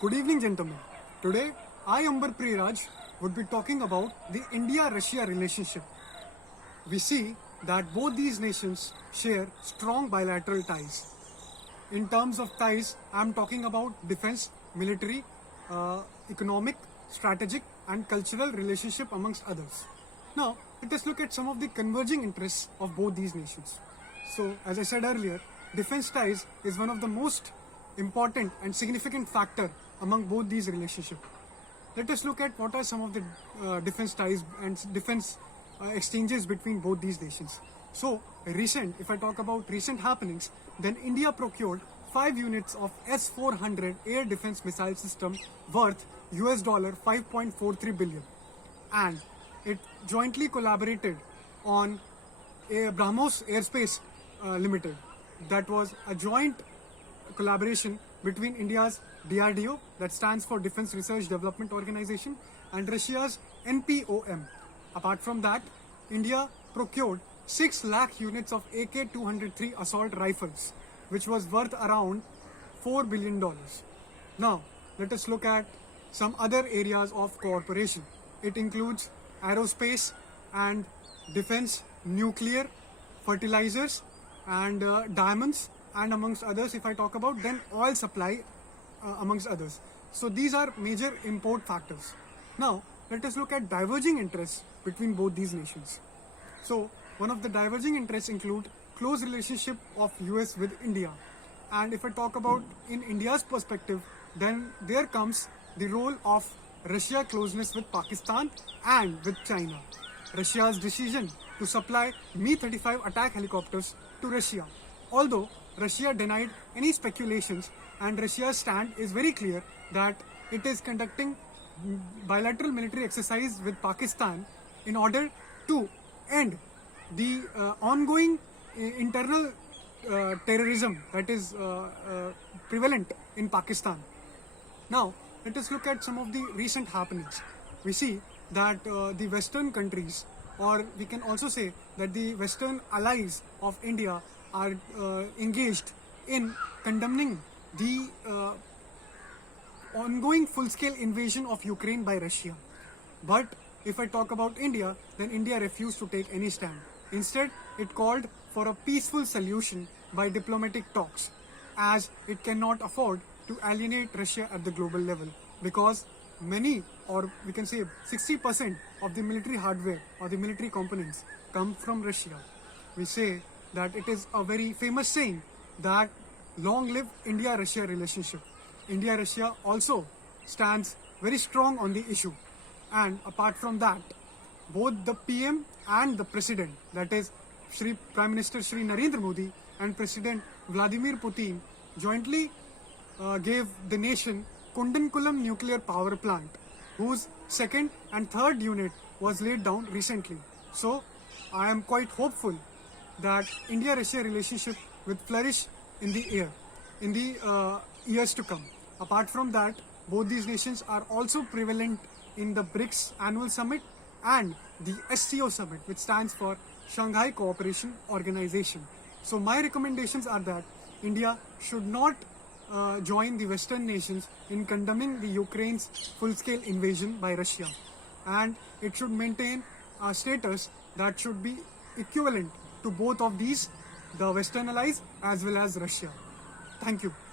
Good evening, gentlemen. Today, I, Ambar Priyaraj, would be talking about the India-Russia relationship. We see that both these nations share strong bilateral ties. In terms of ties, I am talking about defense, military, economic, strategic, and cultural relationship amongst others. Now, let us look at some of the converging interests of both these nations. So, as I said earlier, defense ties is one of the most important and significant factor among both these relationships. Let us look at what are some of the defense ties and defense exchanges between both these nations. So, if I talk about recent happenings, then India procured 5 units of S-400 air defense missile system worth US dollar 5.43 billion, and it jointly collaborated on BrahMos Airspace Limited. That was a joint collaboration between India's DRDO, that stands for Defense Research Development Organization, and Russia's NPOM. Apart from that, India procured 6 lakh units of AK-203 assault rifles, which was worth around $4 billion. Now, let us look at some other areas of cooperation. It includes aerospace and defense, nuclear, fertilizers, and diamonds, and amongst others. If I talk about, then oil supply amongst others. So these are major import factors. Now let us look at diverging interests between both these nations. So one of the diverging interests include close relationship of US with India, and if I talk about in India's perspective, then there comes the role of Russia closeness with Pakistan and with China. Russia's decision to supply Mi-35 attack helicopters to Russia. Although Russia denied any speculations, and Russia's stand is very clear that it is conducting bilateral military exercise with Pakistan in order to end the ongoing internal terrorism that is prevalent in Pakistan. Now, let us look at some of the recent happenings. We see that the Western countries, or we can also say that the Western allies of India, are engaged in condemning the ongoing full-scale invasion of Ukraine by Russia. But if I talk about India, then India refused to take any stand. Instead, it called for a peaceful solution by diplomatic talks, as it cannot afford to alienate Russia at the global level, because many, or we can say 60% of the military hardware or the military components come from Russia. We say that it is a very famous saying that long live India-Russia relationship. India-Russia also stands very strong on the issue. And apart from that, both the PM and the President, that is Prime Minister Shri Narendra Modi and President Vladimir Putin, jointly gave the nation Kundankulam nuclear power plant, whose second and third unit was laid down recently. So I am quite hopeful that India-Russia relationship will flourish in the years to come. Apart from that, both these nations are also prevalent in the BRICS annual summit and the SCO summit, which stands for Shanghai Cooperation Organization. So my recommendations are that India should not join the Western nations in condemning the Ukraine's full-scale invasion by Russia, and it should maintain a status that should be equivalent to both of these, the Western allies as well as Russia. Thank you.